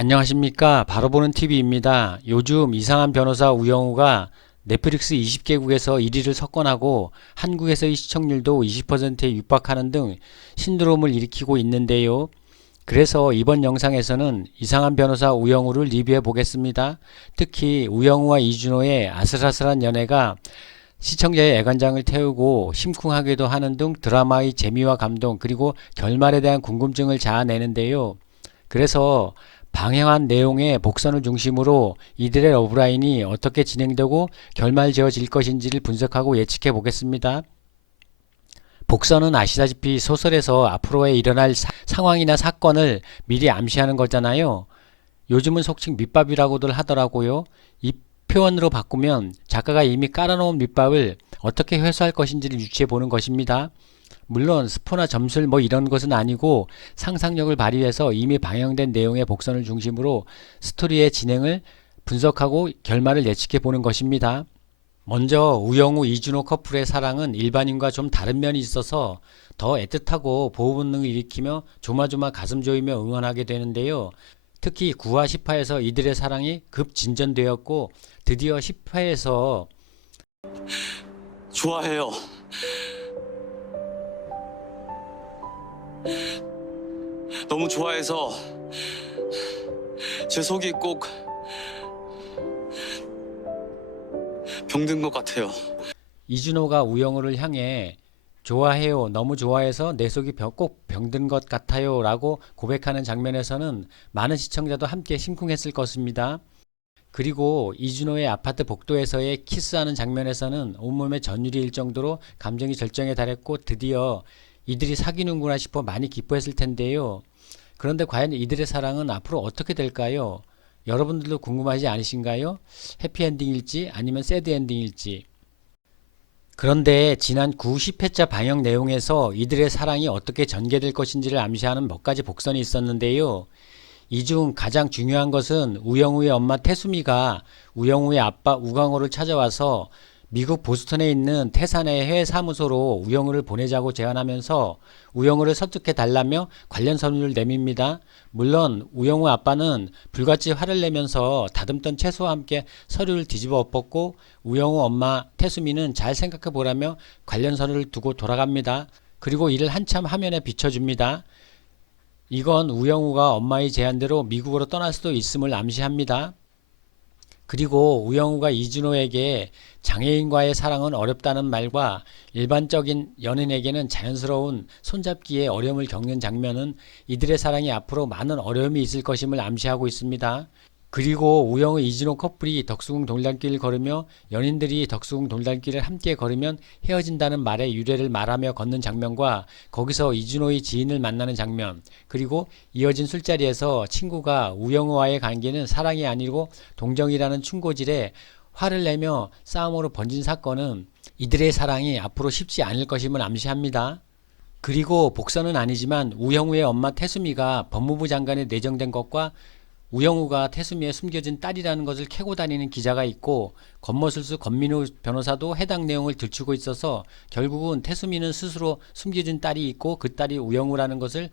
안녕하십니까. 바로보는 TV입니다. 요즘 이상한 변호사 우영우가 넷플릭스 20개국에서 1위를 석권하고 한국에서의 시청률도 20%에 육박하는 등 신드롬을 일으키고 있는데요. 그래서 이번 영상에서는 이상한 변호사 우영우를 리뷰해 보겠습니다. 특히 우영우와 이준호의 아슬아슬한 연애가 시청자의 애간장을 태우고 심쿵하기도 하는 등 드라마의 재미와 감동 그리고 결말에 대한 궁금증을 자아내는데요. 그래서 방향한 내용의 복선을 중심으로 이들의 러브라인이 어떻게 진행되고 결말 지어질 것인지를 분석하고 예측해 보겠습니다. 복선은 아시다시피 소설에서 앞으로에 일어날 상황이나 사건을 미리 암시하는 거잖아요. 요즘은 속칭 밑밥이라고들 하더라고요. 이 표현으로 바꾸면 작가가 이미 깔아놓은 밑밥을 어떻게 회수할 것인지를 유추해 보는 것입니다. 물론 스포나 점술 뭐 이런 것은 아니고 상상력을 발휘해서 이미 방영된 내용의 복선을 중심으로 스토리의 진행을 분석하고 결말을 예측해 보는 것입니다. 먼저 우영우 이준호 커플의 사랑은 일반인과 좀 다른 면이 있어서 더 애틋하고 보호 본능을 일으키며 조마조마 가슴 조이며 응원하게 되는데요. 특히 9화 10화에서 이들의 사랑이 급 진전되었고 드디어 10화에서 좋아해요. 너무 좋아해서 제 속이 꼭 병든 것 같아요. 이준호가 우영우를 향해 좋아해요. 너무 좋아해서 내 속이 꼭 병든 것 같아요. 라고 고백하는 장면에서는 많은 시청자도 함께 심쿵했을 것입니다. 그리고 이준호의 아파트 복도에서의 키스하는 장면에서는 온몸에 전율이 일 정도로 감정이 절정에 달했고 드디어 이들이 사귀는구나 싶어 많이 기뻐했을 텐데요. 그런데 과연 이들의 사랑은 앞으로 어떻게 될까요? 여러분들도 궁금하지 않으신가요? 해피엔딩일지 아니면 새드엔딩일지. 그런데 지난 90회차 방영 내용에서 이들의 사랑이 어떻게 전개될 것인지를 암시하는 몇 가지 복선이 있었는데요. 이 중 가장 중요한 것은 우영우의 엄마 태수미가 우영우의 아빠 우광호를 찾아와서 미국 보스턴에 있는 태산의 해외 사무소로 우영우를 보내자고 제안하면서 우영우를 설득해 달라며 관련 서류를 내밉니다. 물론 우영우 아빠는 불같이 화를 내면서 다듬던 채소와 함께 서류를 뒤집어 엎었고 우영우 엄마 태수미는 잘 생각해 보라며 관련 서류를 두고 돌아갑니다. 그리고 이를 한참 화면에 비춰줍니다. 이건 우영우가 엄마의 제안대로 미국으로 떠날 수도 있음을 암시합니다. 그리고 우영우가 이준호에게 장애인과의 사랑은 어렵다는 말과 일반적인 연인에게는 자연스러운 손잡기에 어려움을 겪는 장면은 이들의 사랑이 앞으로 많은 어려움이 있을 것임을 암시하고 있습니다. 그리고 우영우 이준호 커플이 덕수궁 돌담길을 걸으며 연인들이 덕수궁 돌담길을 함께 걸으면 헤어진다는 말의 유래를 말하며 걷는 장면과 거기서 이준호의 지인을 만나는 장면, 그리고 이어진 술자리에서 친구가 우영우와의 관계는 사랑이 아니고 동정이라는 충고질에 화를 내며 싸움으로 번진 사건은 이들의 사랑이 앞으로 쉽지 않을 것임을 암시합니다. 그리고 복선은 아니지만 우영우의 엄마 태수미가 법무부 장관에 내정된 것과 우영우가 태수미의 숨겨진 딸이라는 것을 캐고 다니는 기자가 있고 권모술수 권민우 변호사도 해당 내용을 들추고 있어서 결국은 태수미는 스스로 숨겨진 딸이 있고 그 딸이 우영우라는 것을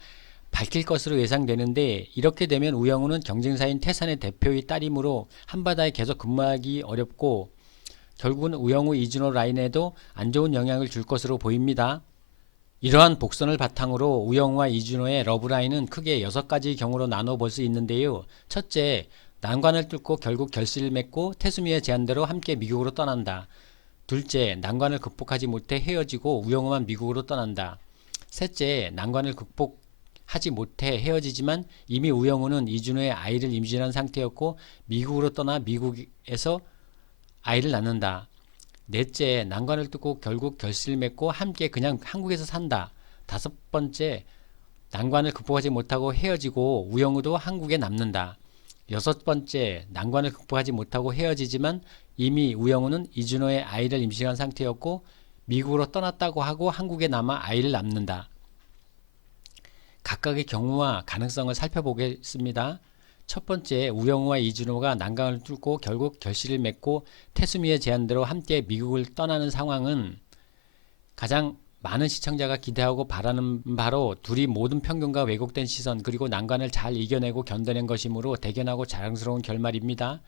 밝힐 것으로 예상되는데 이렇게 되면 우영우는 경쟁사인 태산의 대표의 딸이므로 한바다에 계속 근무하기 어렵고 결국은 우영우 이준호 라인에도 안 좋은 영향을 줄 것으로 보입니다. 이러한 복선을 바탕으로 우영우와 이준호의 러브라인은 크게 6가지의 경우로 나눠 볼 수 있는데요. 첫째, 난관을 뚫고 결국 결실을 맺고 태수미의 제안대로 함께 미국으로 떠난다. 둘째, 난관을 극복하지 못해 헤어지고 우영우만 미국으로 떠난다. 셋째, 난관을 극복하지 못해 헤어지지만 이미 우영우는 이준호의 아이를 임신한 상태였고 미국으로 떠나 미국에서 아이를 낳는다. 넷째, 난관을 뚫고 결국 결실을 맺고 함께 그냥 한국에서 산다. 다섯 번째, 난관을 극복하지 못하고 헤어지고 우영우도 한국에 남는다. 여섯 번째, 난관을 극복하지 못하고 헤어지지만 이미 우영우는 이준호의 아이를 임신한 상태였고 미국으로 떠났다고 하고 한국에 남아 아이를 낳는다. 각각의 경우와 가능성을 살펴보겠습니다. 첫 번째, 우영우와 이준호가 난강을 뚫고 결국 결실을 맺고 태수미의 제안대로 함께 미국을 떠나는 상황은 가장 많은 시청자가 기대하고 바라는 바로 둘이 모든 편견과 왜곡된 시선 그리고 난관을 잘 이겨내고 견뎌낸 것이므로 대견하고 자랑스러운 결말입니다.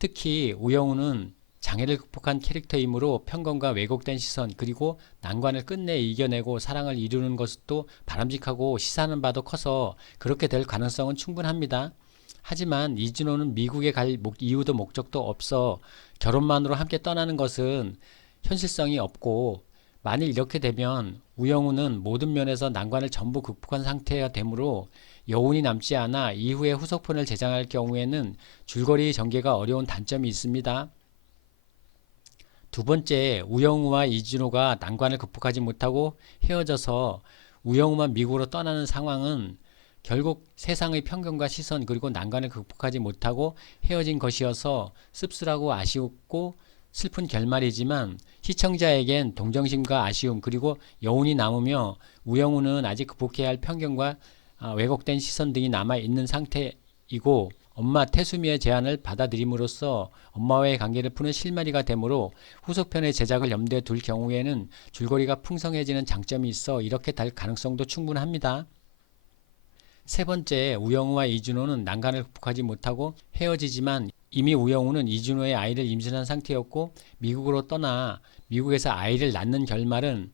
특히 우영우는 장애를 극복한 캐릭터이므로 편견과 왜곡된 시선 그리고 난관을 끝내 이겨내고 사랑을 이루는 것도 바람직하고 시사하는 바도 커서 그렇게 될 가능성은 충분합니다. 하지만 이준호는 미국에 갈 이유도 목적도 없어 결혼만으로 함께 떠나는 것은 현실성이 없고, 만일 이렇게 되면 우영우는 모든 면에서 난관을 전부 극복한 상태가 되므로 여운이 남지 않아 이후에 후속편을 제작할 경우에는 줄거리 전개가 어려운 단점이 있습니다. 두 번째, 우영우와 이준호가 난관을 극복하지 못하고 헤어져서 우영우만 미국으로 떠나는 상황은 결국 세상의 편견과 시선 그리고 난관을 극복하지 못하고 헤어진 것이어서 씁쓸하고 아쉬웠고 슬픈 결말이지만 시청자에겐 동정심과 아쉬움 그리고 여운이 남으며 우영우는 아직 극복해야 할 편견과 왜곡된 시선 등이 남아있는 상태이고 엄마 태수미의 제안을 받아들임으로써 엄마와의 관계를 푸는 실마리가 되므로 후속편의 제작을 염두에 둘 경우에는 줄거리가 풍성해지는 장점이 있어 이렇게 될 가능성도 충분합니다. 세 번째, 우영우와 이준호는 난관을 극복하지 못하고 헤어지지만 이미 우영우는 이준호의 아이를 임신한 상태였고 미국으로 떠나 미국에서 아이를 낳는 결말은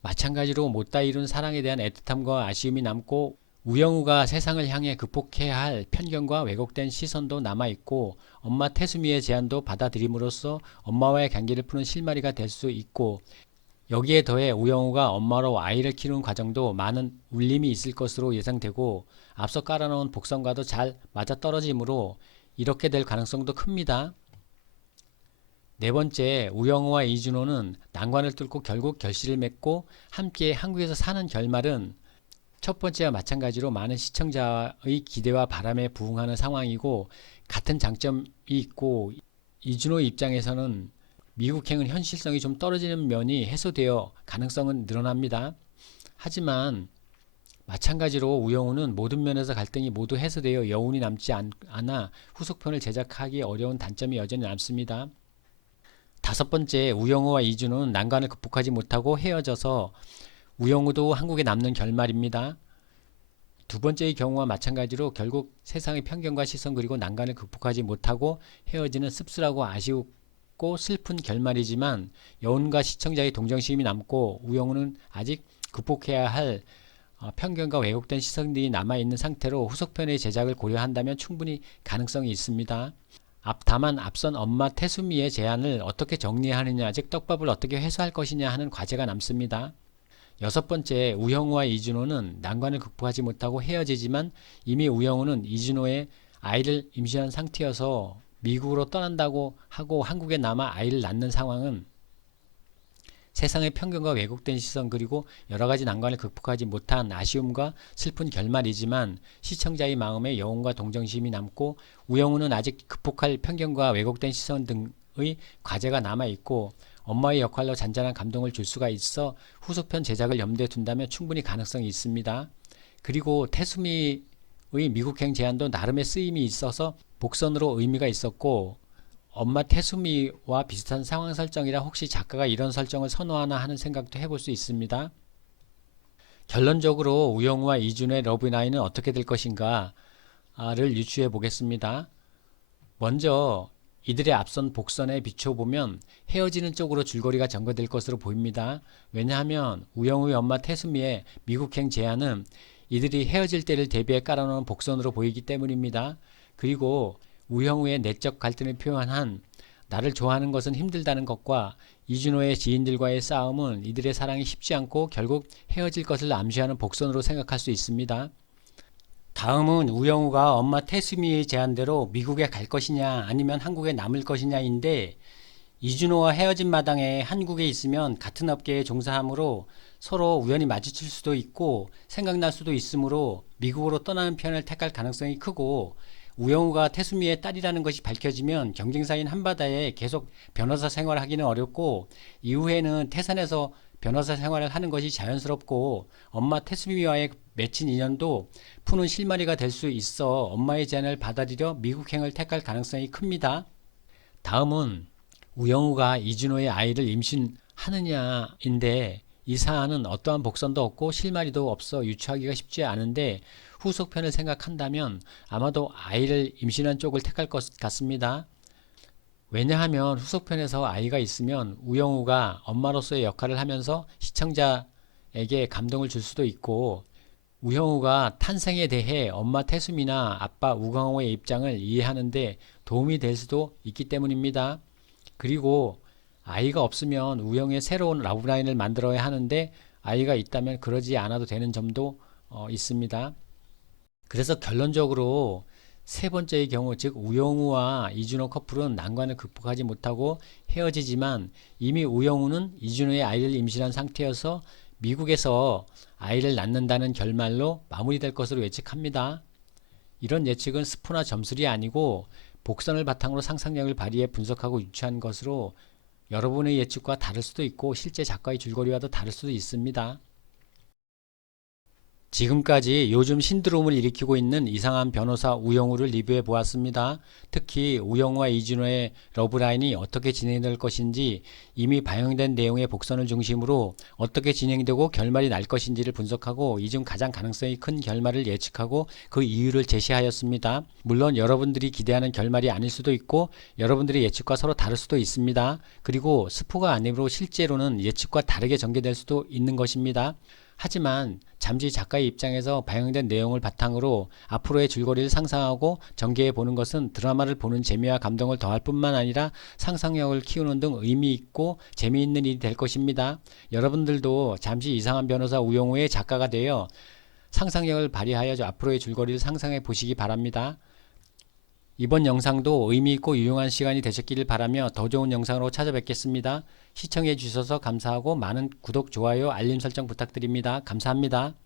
마찬가지로 못다 이룬 사랑에 대한 애틋함과 아쉬움이 남고 우영우가 세상을 향해 극복해야 할 편견과 왜곡된 시선도 남아있고 엄마 태수미의 제안도 받아들임으로써 엄마와의 관계를 푸는 실마리가 될 수 있고, 여기에 더해 우영우가 엄마로 아이를 키우는 과정도 많은 울림이 있을 것으로 예상되고 앞서 깔아놓은 복선과도 잘 맞아떨어지므로 이렇게 될 가능성도 큽니다. 네 번째, 우영우와 이준호는 난관을 뚫고 결국 결실을 맺고 함께 한국에서 사는 결말은 첫 번째와 마찬가지로 많은 시청자의 기대와 바람에 부응하는 상황이고 같은 장점이 있고, 이준호 입장에서는 미국행은 현실성이 좀 떨어지는 면이 해소되어 가능성은 늘어납니다. 하지만 마찬가지로 우영우는 모든 면에서 갈등이 모두 해소되어 여운이 남지 않아 후속편을 제작하기 어려운 단점이 여전히 남습니다. 다섯 번째, 우영우와 이준호는 난관을 극복하지 못하고 헤어져서 우영우도 한국에 남는 결말입니다. 두 번째의 경우와 마찬가지로 결국 세상의 편견과 시선 그리고 난관을 극복하지 못하고 헤어지는 씁쓸하고 아쉬웠고 슬픈 결말이지만 여운과 시청자의 동정심이 남고 우영우는 아직 극복해야 할 편견과 왜곡된 시선들이 남아있는 상태로 후속편의 제작을 고려한다면 충분히 가능성이 있습니다. 다만 앞선 엄마 태수미의 제안을 어떻게 정리하느냐, 즉 떡밥을 어떻게 회수할 것이냐 하는 과제가 남습니다. 여섯 번째, 우영우와 이준호는 난관을 극복하지 못하고 헤어지지만 이미 우영우는 이준호의 아이를 임신한 상태여서 미국으로 떠난다고 하고 한국에 남아 아이를 낳는 상황은 세상의 편견과 왜곡된 시선 그리고 여러가지 난관을 극복하지 못한 아쉬움과 슬픈 결말이지만 시청자의 마음에 여운과 동정심이 남고 우영우는 아직 극복할 편견과 왜곡된 시선 등의 과제가 남아있고 엄마의 역할로 잔잔한 감동을 줄 수가 있어 후속편 제작을 염두에 둔다면 충분히 가능성이 있습니다. 그리고 태수미의 미국행 제안도 나름의 쓰임이 있어서 복선으로 의미가 있었고 엄마 태수미와 비슷한 상황 설정이라 혹시 작가가 이런 설정을 선호하나 하는 생각도 해볼 수 있습니다. 결론적으로 우영우와 이준호의 러브라인은 어떻게 될 것인가를 유추해 보겠습니다. 먼저 이들의 앞선 복선에 비춰보면 헤어지는 쪽으로 줄거리가 전개될 것으로 보입니다. 왜냐하면 우영우의 엄마 태수미의 미국행 제안은 이들이 헤어질 때를 대비해 깔아놓은 복선으로 보이기 때문입니다. 그리고 우영우의 내적 갈등을 표현한 나를 좋아하는 것은 힘들다는 것과 이준호의 지인들과의 싸움은 이들의 사랑이 쉽지 않고 결국 헤어질 것을 암시하는 복선으로 생각할 수 있습니다. 다음은 우영우가 엄마 태수미의 제안대로 미국에 갈 것이냐 아니면 한국에 남을 것이냐인데, 이준호와 헤어진 마당에 한국에 있으면 같은 업계에 종사하므로 서로 우연히 마주칠 수도 있고 생각날 수도 있으므로 미국으로 떠나는 편을 택할 가능성이 크고, 우영우가 태수미의 딸이라는 것이 밝혀지면 경쟁사인 한바다에 계속 변호사 생활을 하기는 어렵고 이후에는 태산에서 변호사 생활을 하는 것이 자연스럽고 엄마 태수미와의 맺힌 인연도 푸는 실마리가 될 수 있어 엄마의 제안을 받아들여 미국행을 택할 가능성이 큽니다. 다음은 우영우가 이준호의 아이를 임신하느냐인데, 이 사안은 어떠한 복선도 없고 실마리도 없어 유추하기가 쉽지 않은데 후속편을 생각한다면 아마도 아이를 임신한 쪽을 택할 것 같습니다. 왜냐하면 후속편에서 아이가 있으면 우영우가 엄마로서의 역할을 하면서 시청자에게 감동을 줄 수도 있고 우영우가 탄생에 대해 엄마 태수미나 아빠 우광호의 입장을 이해하는 데 도움이 될 수도 있기 때문입니다. 그리고 아이가 없으면 우영우의 새로운 러브라인을 만들어야 하는데 아이가 있다면 그러지 않아도 되는 점도 있습니다. 그래서 결론적으로 세 번째의 경우, 즉 우영우와 이준호 커플은 난관을 극복하지 못하고 헤어지지만 이미 우영우는 이준호의 아이를 임신한 상태여서 미국에서 아이를 낳는다는 결말로 마무리될 것으로 예측합니다. 이런 예측은 스포나 점술이 아니고 복선을 바탕으로 상상력을 발휘해 분석하고 유추한 것으로 여러분의 예측과 다를 수도 있고 실제 작가의 줄거리와도 다를 수도 있습니다. 지금까지 요즘 신드롬을 일으키고 있는 이상한 변호사 우영우를 리뷰해 보았습니다. 특히 우영우와 이준호의 러브라인이 어떻게 진행될 것인지, 이미 반영된 내용의 복선을 중심으로 어떻게 진행되고 결말이 날 것인지를 분석하고 이 중 가장 가능성이 큰 결말을 예측하고 그 이유를 제시하였습니다. 물론 여러분들이 기대하는 결말이 아닐 수도 있고 여러분들의 예측과 서로 다를 수도 있습니다. 그리고 스포가 아니므로 실제로는 예측과 다르게 전개될 수도 있는 것입니다. 하지만 잠시 작가의 입장에서 반영된 내용을 바탕으로 앞으로의 줄거리를 상상하고 전개해 보는 것은 드라마를 보는 재미와 감동을 더할 뿐만 아니라 상상력을 키우는 등 의미 있고 재미있는 일이 될 것입니다. 여러분들도 잠시 이상한 변호사 우영우의 작가가 되어 상상력을 발휘하여 앞으로의 줄거리를 상상해 보시기 바랍니다. 이번 영상도 의미 있고 유용한 시간이 되셨기를 바라며 더 좋은 영상으로 찾아뵙겠습니다. 시청해 주셔서 감사하고 많은 구독, 좋아요, 알림 설정 부탁드립니다. 감사합니다.